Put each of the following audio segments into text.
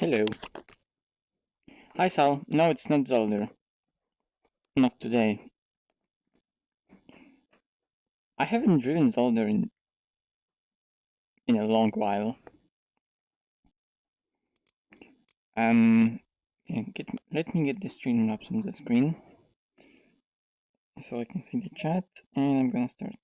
Hello. Hi Sal. No, it's not Zelda. Not today. I haven't driven Zelda in a long while. Let me get the Streamlabs on the screen so I can see the chat, and I'm gonna start.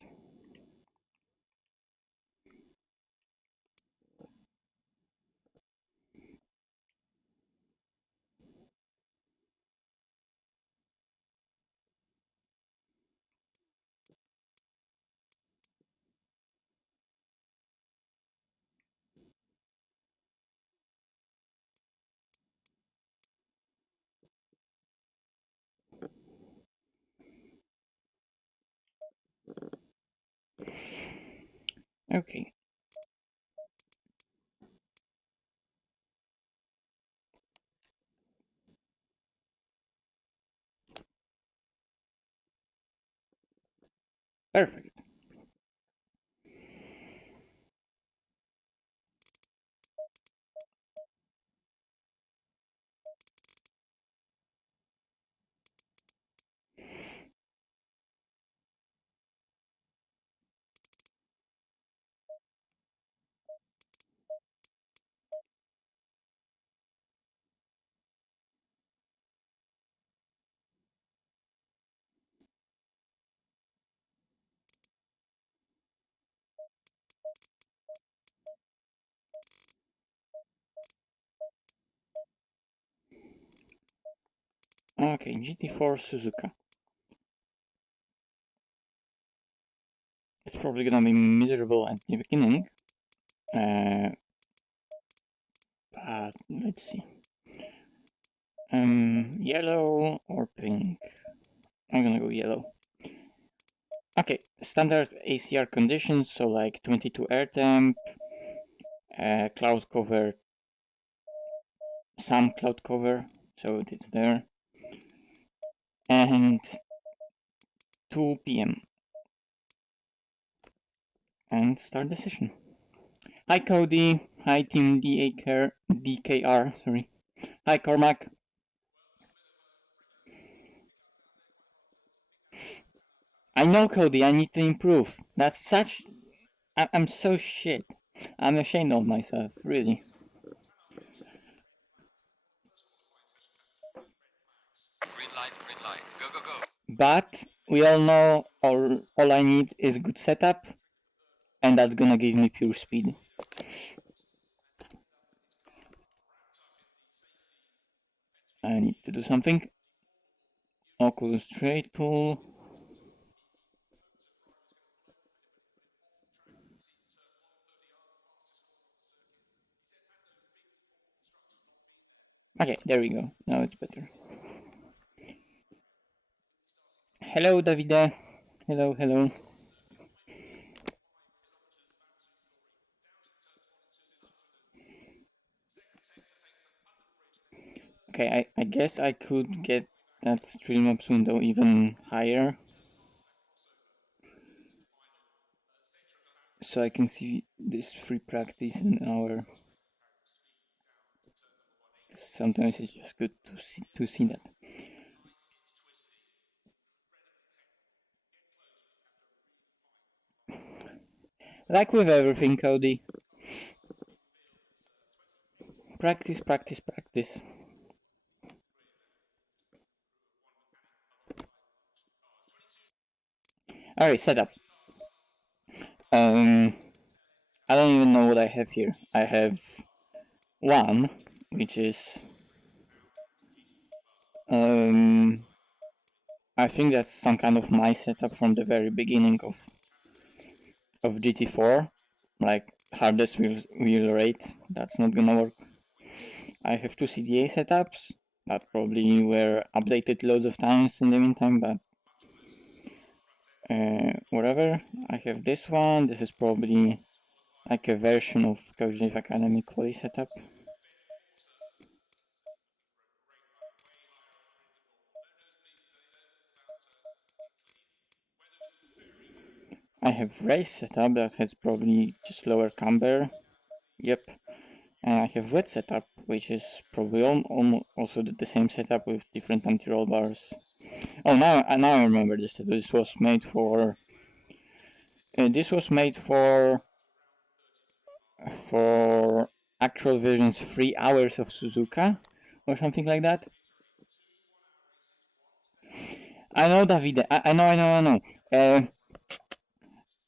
Okay. Perfect. Okay, GT4 Suzuka. It's probably gonna be miserable at the beginning. But let's see. Yellow or pink? I'm gonna go yellow. Okay, standard ACR conditions, so like 22 air temp, cloud cover, some cloud cover, so it's there, and 2 p.m. and start the session. Hi Cody, hi Team DKR, sorry. Hi Cormac. I know Cody, I need to improve. That's such... I'm so shit. I'm ashamed of myself, really. Green light, go, go, go. But we all know all I need is good setup, and that's gonna give me pure speed. I need to do something. Oculus trade tool. Okay, there we go. Now it's better. Hello, Davide. Hello, hello. Okay, I guess I could get that Streamlabs window even higher, so I can see this free practice in our... Sometimes it's just good to see that. Like with everything, Cody. Practice, practice, practice. Alright, setup. I don't even know what I have here. I have one, which is... I think that's some kind of my setup from the very beginning of GT4. Like, hardest wheel rate. That's not gonna work. I have two CDA setups that probably were updated loads of times in the meantime, but whatever. I have this one. This is probably like a version of Coach Academy quality setup. I have race setup that has probably just lower camber. Yep. And I have wet setup which is probably almost also the same setup with different anti-roll bars. Oh, now I remember this. This was made for. This was made for actual versions 3 hours of Suzuka or something like that. I know, Davide. I know.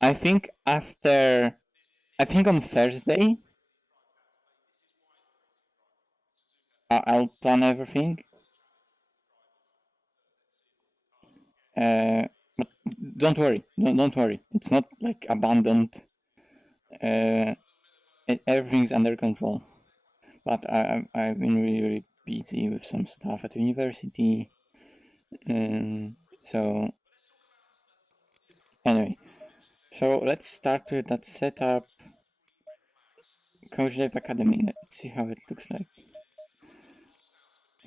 I think on Thursday I'll plan everything. But don't worry. Don't worry. It's not like abandoned. Everything's under control. But I've been really busy with some stuff at university. So anyway, so let's start with that setup. Coach Life Academy. Let's see how it looks like.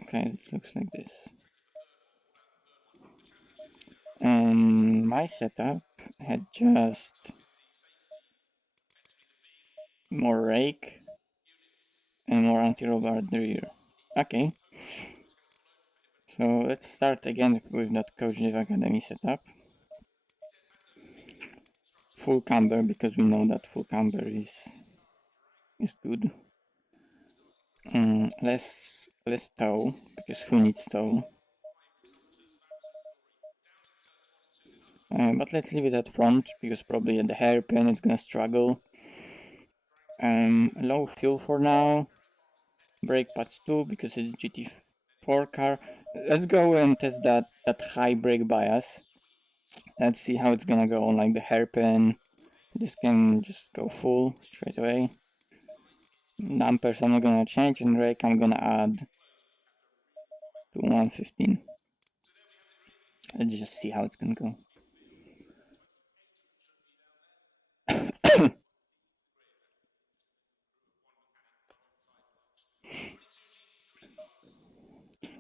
Okay, it looks like this. And my setup had just more rake and more anti-roll bar at the rear. Okay. So let's start again with that Coach Life Academy setup. Full camber, because we know that full camber is good. Less tow, because who needs tow? But let's leave it at front, because probably at the hairpin it's gonna struggle. Low fuel for now. Brake pads too, because it's GT4 car. Let's go and test that high brake bias. Let's see how it's gonna go on like the hairpin. This can just go full straight away. Dampers I'm not gonna change, and rake I'm gonna add to 115. Let's just see how it's gonna go.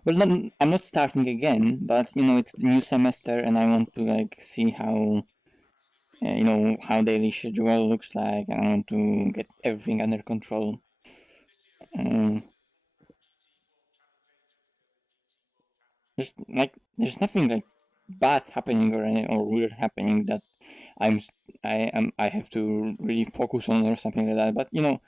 Well, I'm not starting again, but you know, it's the new semester and I want to like see how you know, how daily schedule looks like, and I want to get everything under control. There's nothing like bad happening or weird happening that I have to really focus on or something like that. But you know,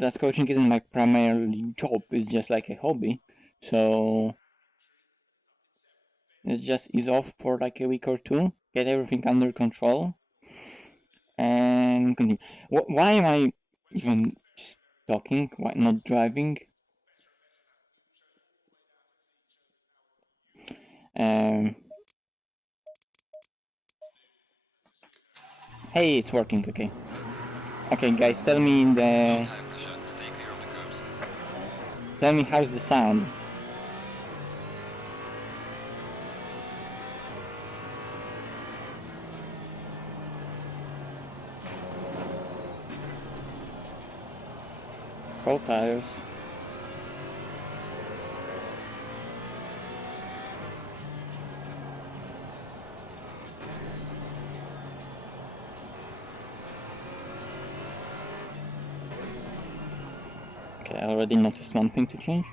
that coaching isn't my primary job. It's just like a hobby. So let's just ease off for like a week or two, get everything under control, and continue. Why am I even just talking? Why not driving? Hey, it's working. Okay. Okay, guys, tell me No tire pressure. Stay clear of the curbs. Tell me how's the sound. Cold tires. Okay, I already noticed one thing to change.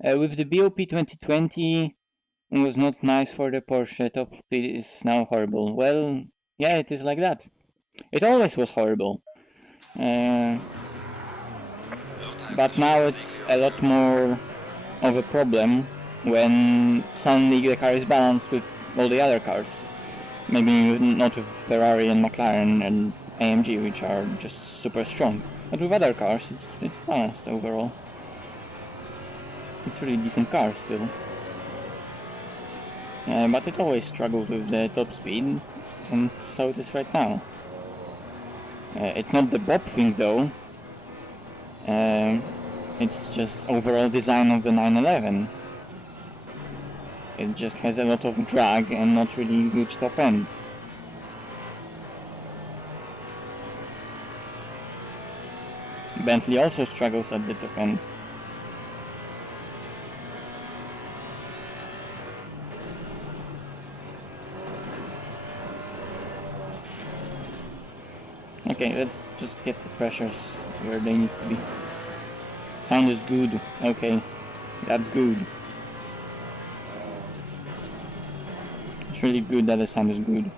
With the BOP 2020, it was not nice for the Porsche. Top speed is now horrible. Well, yeah, it is like that. It always was horrible. But now it's a lot more of a problem when suddenly the car is balanced with all the other cars. Maybe not with Ferrari and McLaren and AMG, which are just super strong. But with other cars, it's balanced overall. It's really decent car still. But it always struggled with the top speed, and so it is right now. It's not the Bob thing though. It's just overall design of the 911. It just has a lot of drag and not really good top end. Bentley also struggles at the top end. Okay, let's just get the pressures where they need to be. Sound is good. Okay, that's good. It's really good that the sound is good.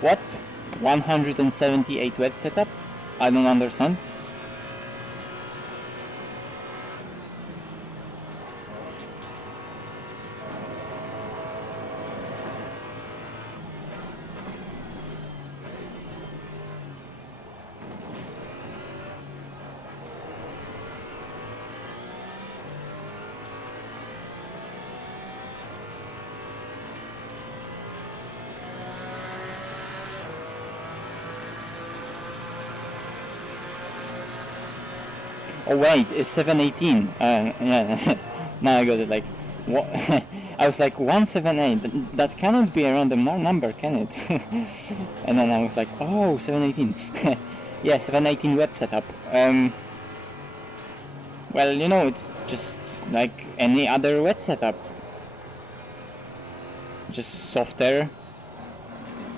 What? 178 wet setup? I don't understand. Oh wait, it's 718. Yeah, now I got it. Like, what? I was like 178. That cannot be a random number, can it? And then I was like, oh, 718. Yeah, 718 wet setup. Well, you know, it's just like any other wet setup. Just softer,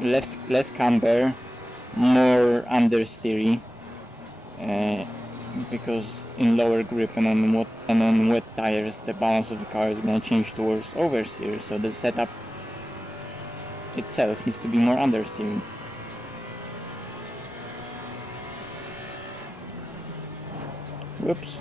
less camber, more understeery. Because in lower grip and on wet tires, the balance of the car is gonna change towards oversteer. So the setup itself needs to be more understeering. Whoops.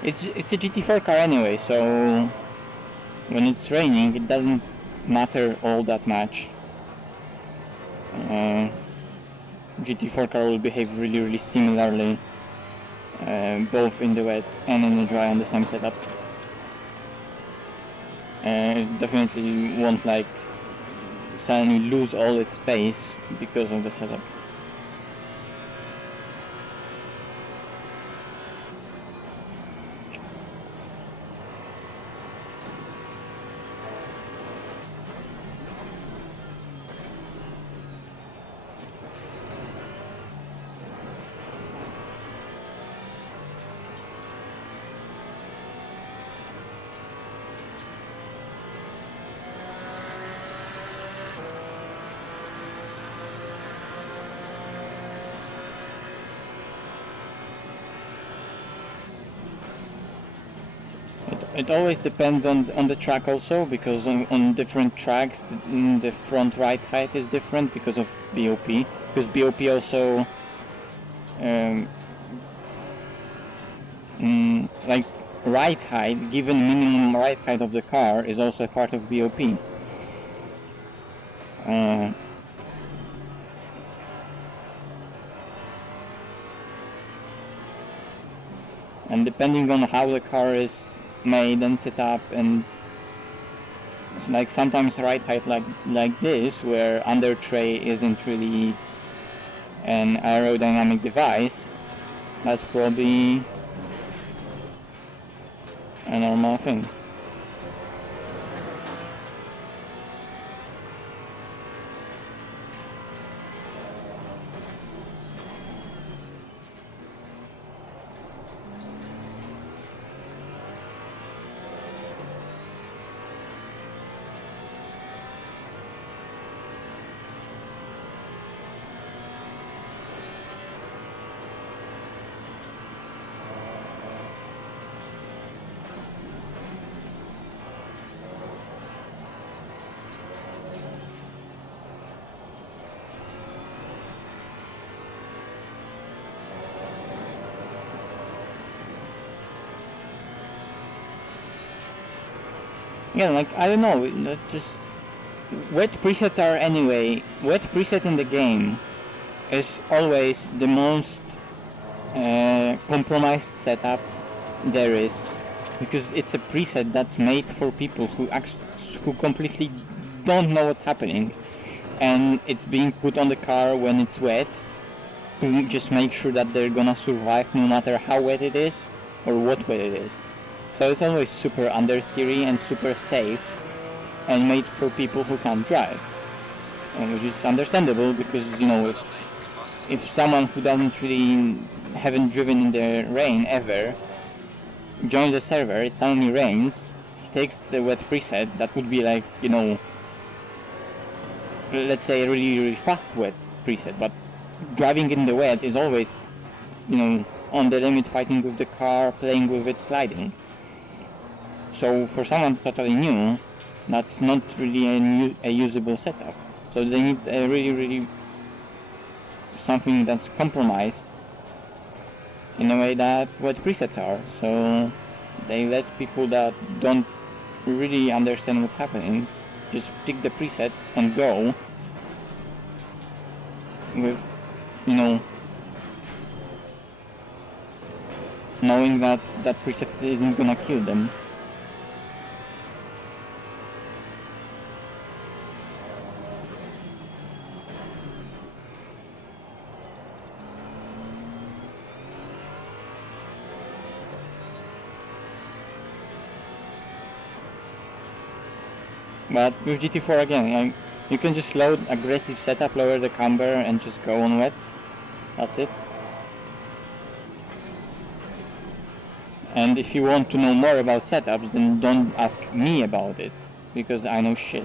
It's a GT4 car anyway, so when it's raining it doesn't matter all that much. GT4 car will behave really similarly, both in the wet and in the dry on the same setup. It definitely won't like suddenly lose all its space because of the setup. It always depends on the track also, because on different tracks the front right height is different because of BOP. Because BOP also like right height, given minimum right height of the car, is also a part of BOP. And depending on how the car is made and set up, and like sometimes right height like this, where under tray isn't really an aerodynamic device, that's probably a normal thing. Yeah, like, I don't know, just wet presets are anyway. Wet preset in the game is always the most compromised setup there is, because it's a preset that's made for people who completely don't know what's happening, and it's being put on the car when it's wet to just make sure that they're gonna survive no matter how wet it is or what wet it is. So it's always super understeery and super safe and made for people who can't drive, which is understandable because, you know, if someone who haven't driven in the rain ever joins the server, it suddenly rains, he takes the wet preset, that would be like, you know, let's say a really fast wet preset, but driving in the wet is always, you know, on the limit, fighting with the car, playing with it, sliding. So for someone totally new, that's not really a usable setup. So they need a really something that's compromised in a way that wet presets are. So they let people that don't really understand what's happening just pick the preset and go with, you know, knowing that that preset isn't gonna kill them. But with GT4 again, like, you can just load aggressive setup, lower the camber, and just go on wet. That's it. And if you want to know more about setups, then don't ask me about it, because I know shit.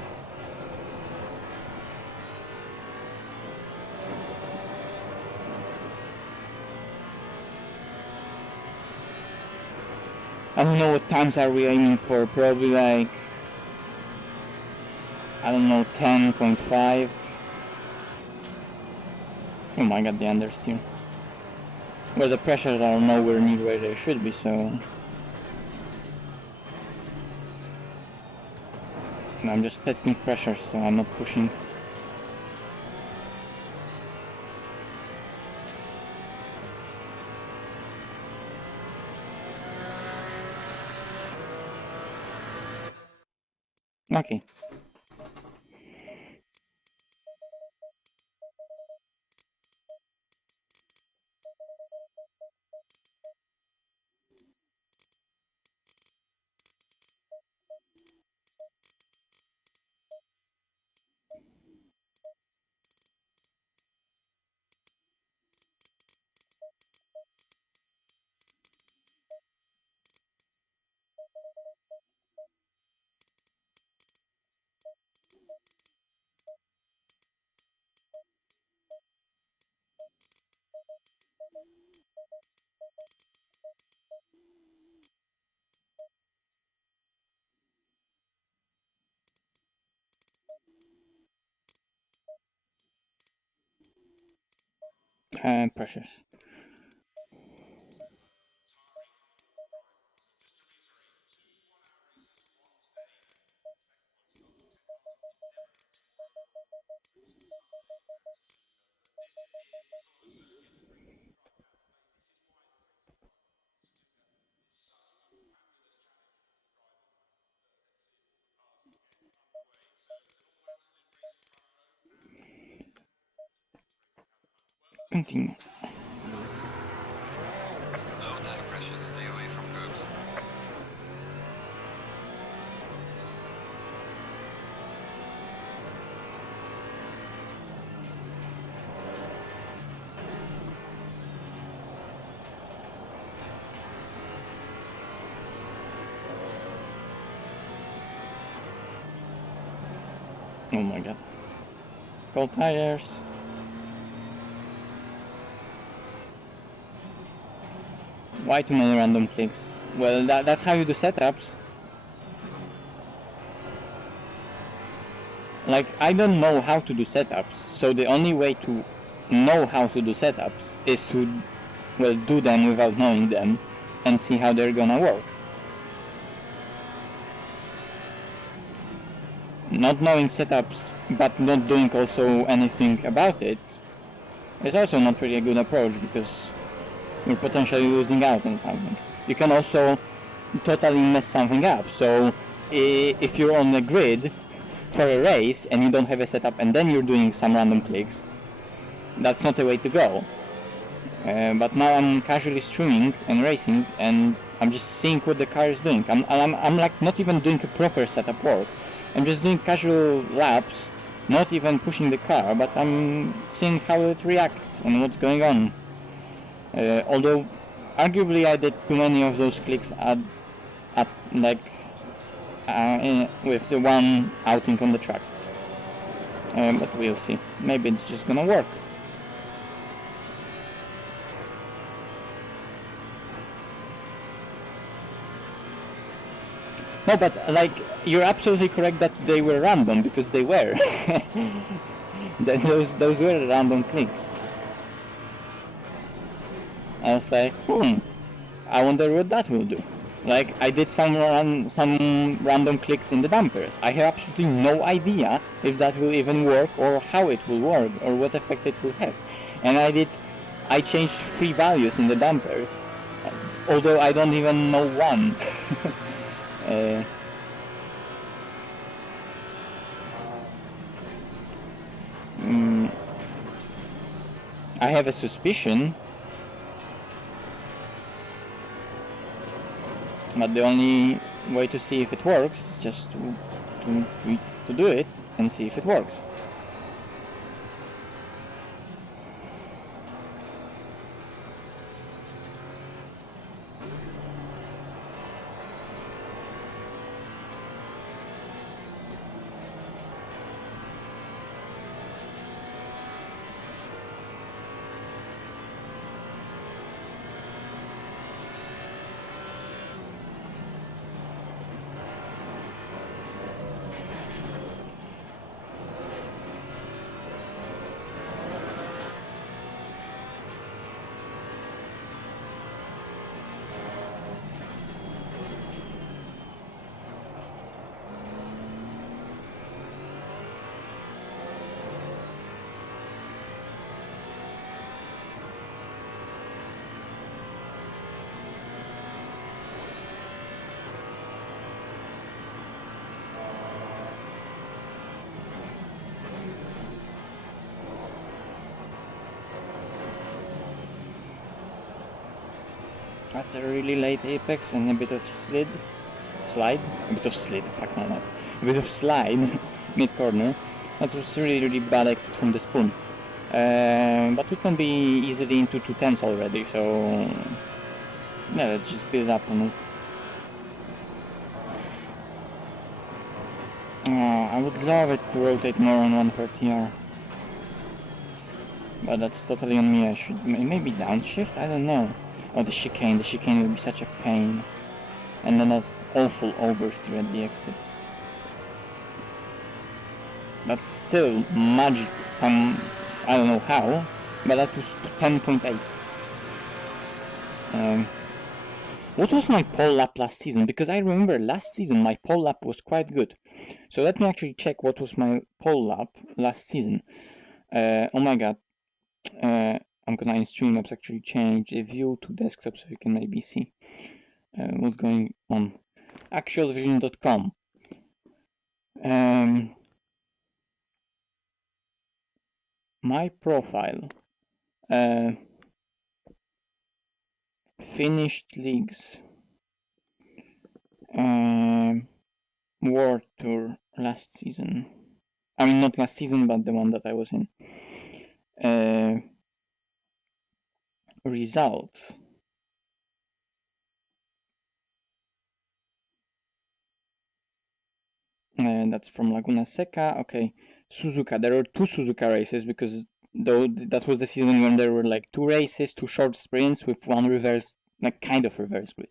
I don't know what times are we aiming for, probably like, I don't know, 10.5. Oh my god, the understeer. Well, the pressures are nowhere near where they should be, so... I'm just testing pressures, so I'm not pushing. Okay. Pressures. Continue. Low tire pressure, stay away from curbs. Oh my god. Cold tires. Why too many random clicks? Well, that's how you do setups. Like, I don't know how to do setups, so the only way to know how to do setups is to, well, do them without knowing them and see how they're gonna work. not knowing setups but not doing also anything about it is also not really a good approach, because you're potentially losing out on something. You can also totally mess something up. So if you're on the grid for a race and you don't have a setup and then you're doing some random clicks, that's not the way to go. But now I'm casually streaming and racing, and I'm just seeing what the car is doing. I'm like not even doing a proper setup work. I'm just doing casual laps, not even pushing the car, but I'm seeing how it reacts and what's going on. Although arguably I did too many of those clicks with the one outing on the track. But we'll see. Maybe it's just gonna work. No, but like, you're absolutely correct that they were random, because they were. those were random clicks. I was like, I wonder what that will do. Like, I did some random clicks in the dampers. I have absolutely no idea if that will even work, or how it will work, or what effect it will have. And I changed 3 values in the dampers, although I don't even know one. I have a suspicion, but the only way to see if it works is just to do it and see if it works. That's a really late apex and a bit of slide, a bit of slide mid corner. That was really bad exit from the spoon. But we can be easily into 210s already, so yeah, let's just build up on it. I would love it to rotate more on 130R. But that's totally on me. I should maybe downshift? I don't know. Oh, the chicane will be such a pain. And then that awful oversteer at the exit. That's still magic. I don't know how, but that was 10.8. What was my pole lap last season? Because I remember last season my pole lap was quite good. So let me actually check what was my pole lap last season. Oh my god. I'm gonna in stream maps actually change the view to desktop so you can maybe see what's going on. Actualvision.com. My profile. Finished leagues. World Tour last season. I mean, not last season, but the one that I was in. Results. That's from Laguna Seca. Okay, Suzuka. There were 2 Suzuka races, because though that was the season when there were like 2 races, 2 short sprints with 1 reverse, like kind of reverse grid.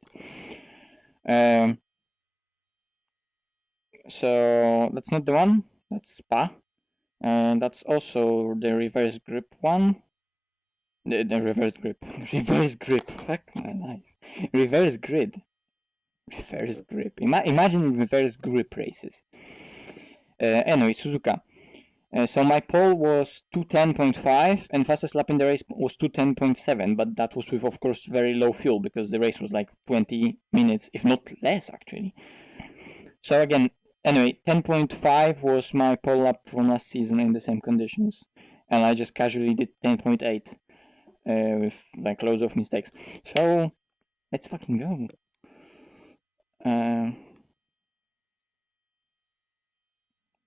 So that's not the one. That's Spa. And that's also the reverse grip one. The reverse grip. Reverse grip. Fuck my life. Reverse grid. Reverse grip. Imagine reverse grip races. Anyway, Suzuka. So my pole was 210.5 and fastest lap in the race was 210.7, but that was with, of course, very low fuel because the race was like 20 minutes, if not less, actually. So again, anyway, 10.5 was my pole lap from last season in the same conditions, and I just casually did 10.8 with like loads of mistakes. So let's fucking go.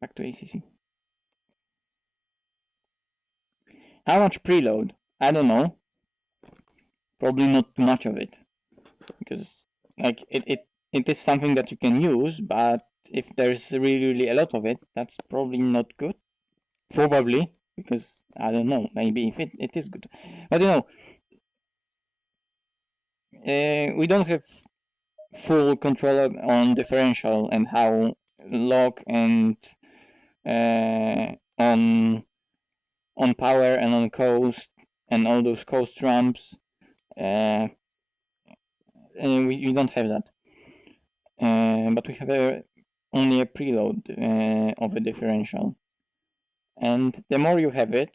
Back to ACC. How much preload? I don't know. Probably not too much of it, because like it is something that you can use, but if there's really a lot of it, that's probably not good. Probably, because I don't know. Maybe if it is good, but you know, we don't have full control on differential and how lock and on power and on coast and all those coast ramps. We don't have that, but we have only a preload of a differential, and the more you have it,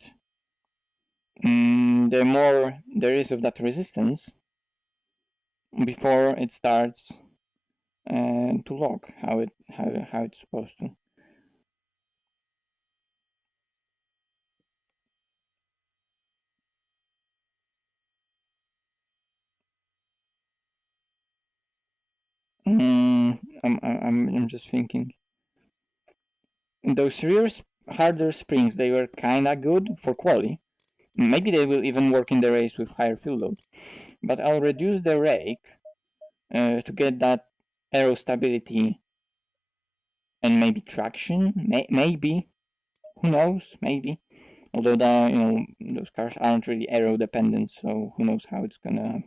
the more there is of that resistance before it starts to lock how it's supposed to. I'm just thinking. Those rear harder springs, they were kinda good for quali. Maybe they will even work in the race with higher fuel load. But I'll reduce the rake to get that aero stability and maybe traction. Maybe, who knows? Maybe. Although those cars aren't really aero dependent, so who knows how it's gonna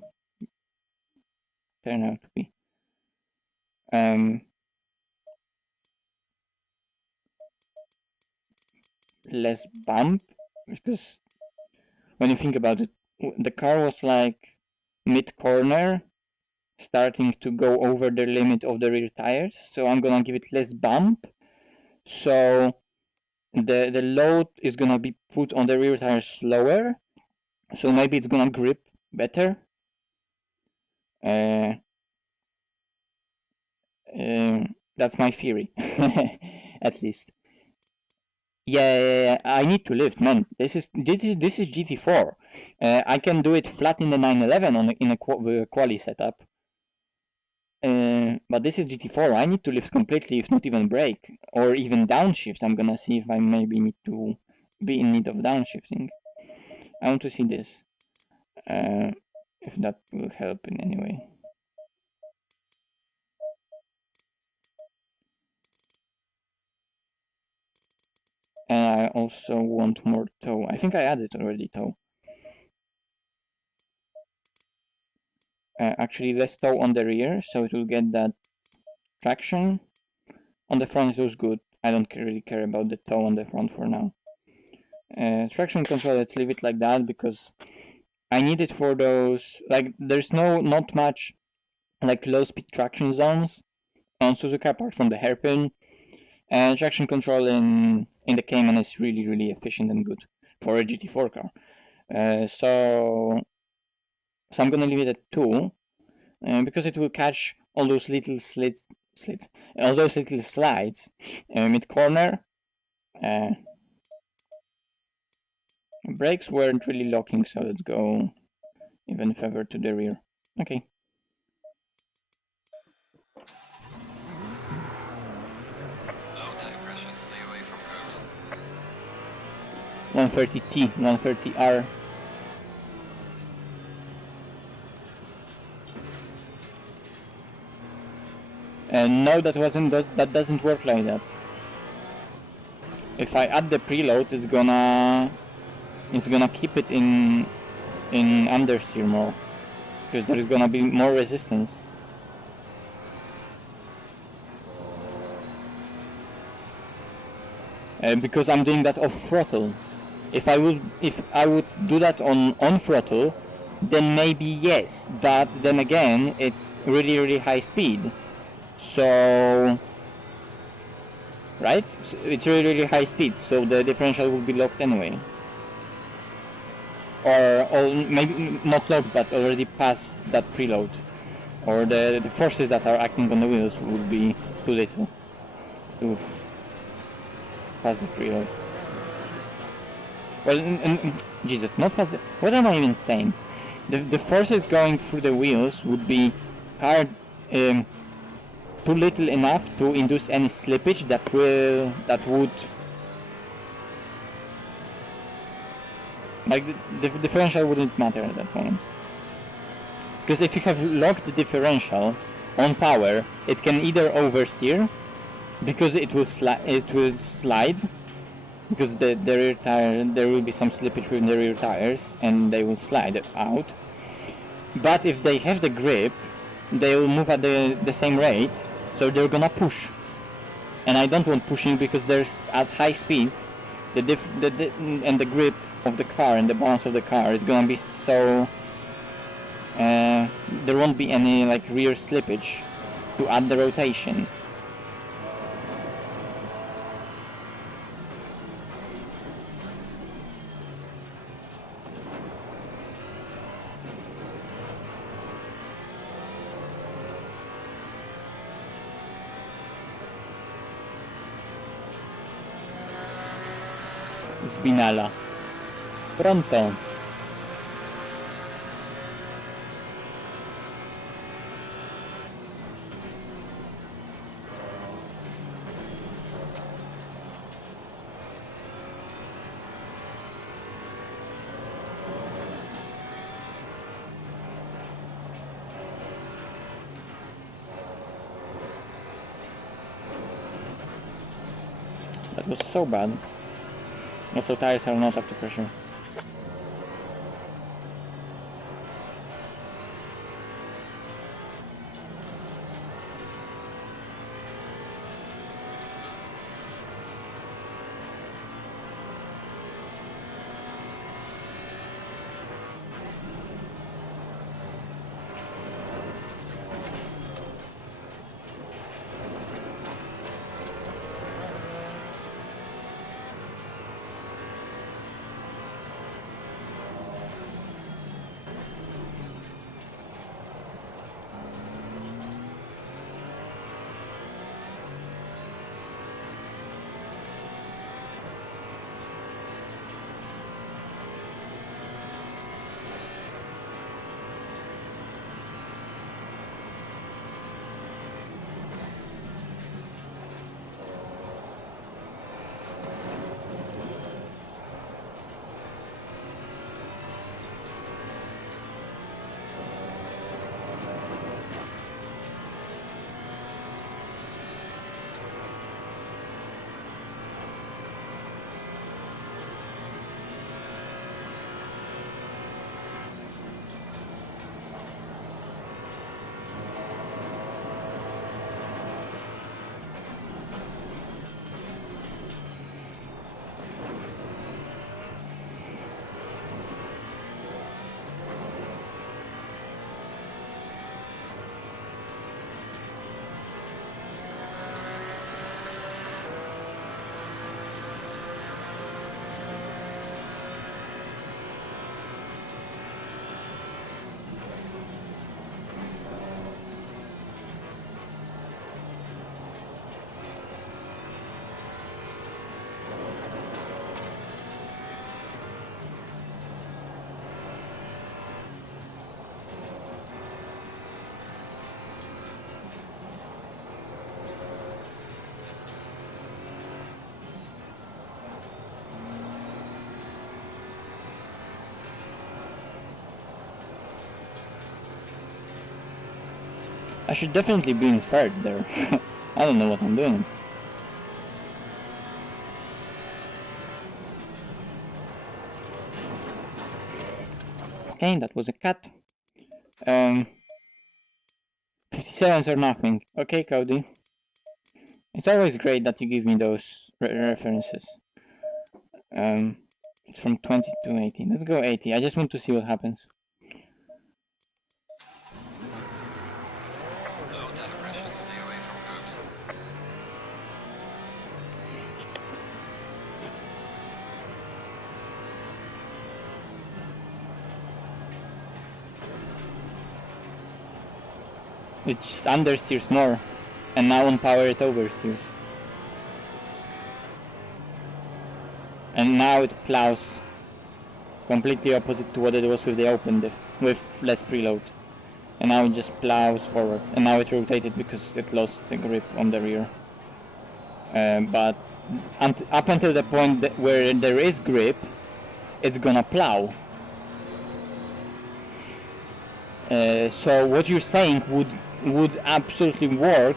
turn out to be. Less bump, because when you think about it, the car was like mid-corner, starting to go over the limit of the rear tires, so I'm gonna give it less bump, so the load is gonna be put on the rear tires slower, so maybe it's gonna grip better. That's my theory, at least. Yeah, I need to lift, man. This is GT4. I can do it flat in the 911 in a quali setup. But this is GT4. I need to lift completely, if not even brake, or even downshift. I'm gonna see if I maybe need to be in need of downshifting. I want to see this. If that will help in any way. And I also want more toe. I think I added already toe. Actually, less toe on the rear, so it will get that traction. On the front, it was good. I don't really care about the toe on the front for now. Traction control, let's leave it like that, because I need it for those, like, there's not much, like, low-speed traction zones on Suzuka, apart from the hairpin. And traction control in the Cayman is really efficient and good for a GT4 car. So I'm gonna leave it at 2, because it will catch all those little all those little slides mid-corner. Brakes weren't really locking, so let's go even further to the rear. Okay. Low tire pressure, stay away from curbs. 130T, 130R. And no, that doesn't work like that. If I add the preload, it's gonna keep it in understeer more, because there is gonna be more resistance. Because I'm doing that off throttle. If I would do that on throttle, then maybe yes, but then again, it's really high speed. So right? It's really high speed, so the differential will be locked anyway. Or maybe not locked, but already past that preload. Or the forces that are acting on the wheels would be too little to pass the preload. Well, Jesus, not pass the... What am I even saying? The forces going through the wheels would be hard... too little enough to induce any slippage that would like the differential wouldn't matter at that point, because if you have locked the differential on power, it can either oversteer because it will slide because the rear tire, there will be some slippage with the rear tires and they will slide out, but if they have the grip they will move at the same rate, so they're gonna push. And I don't want pushing because there's at high speed and the grip of the car and the balance of the car is gonna be so there won't be any like rear slippage to add the rotation. Inalla. Pronto. That was so bad. Also, tires are not up to pressure. I should definitely be in third there. I don't know what I'm doing. Okay, that was a cut. 57s or nothing. Okay, Cody. It's always great that you give me those references. It's from 20 to 18. Let's go 80. I just want to see what happens. Low tire pressure, stay away from curbs. It understeers more, and now on power it oversteers. And now it plows completely opposite to what it was with the open diff, with less preload. And now it just plows forward, and now it rotated because it lost the grip on the rear. But up until the point where there is grip, it's gonna plow. So what you're saying would absolutely work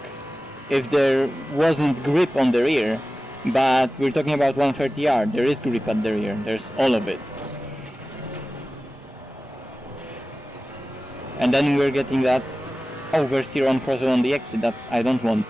if there wasn't grip on the rear, but we're talking about 130R. There is grip at the rear. There's all of it. And then we're getting that oversteer on throttle on the exit that I don't want.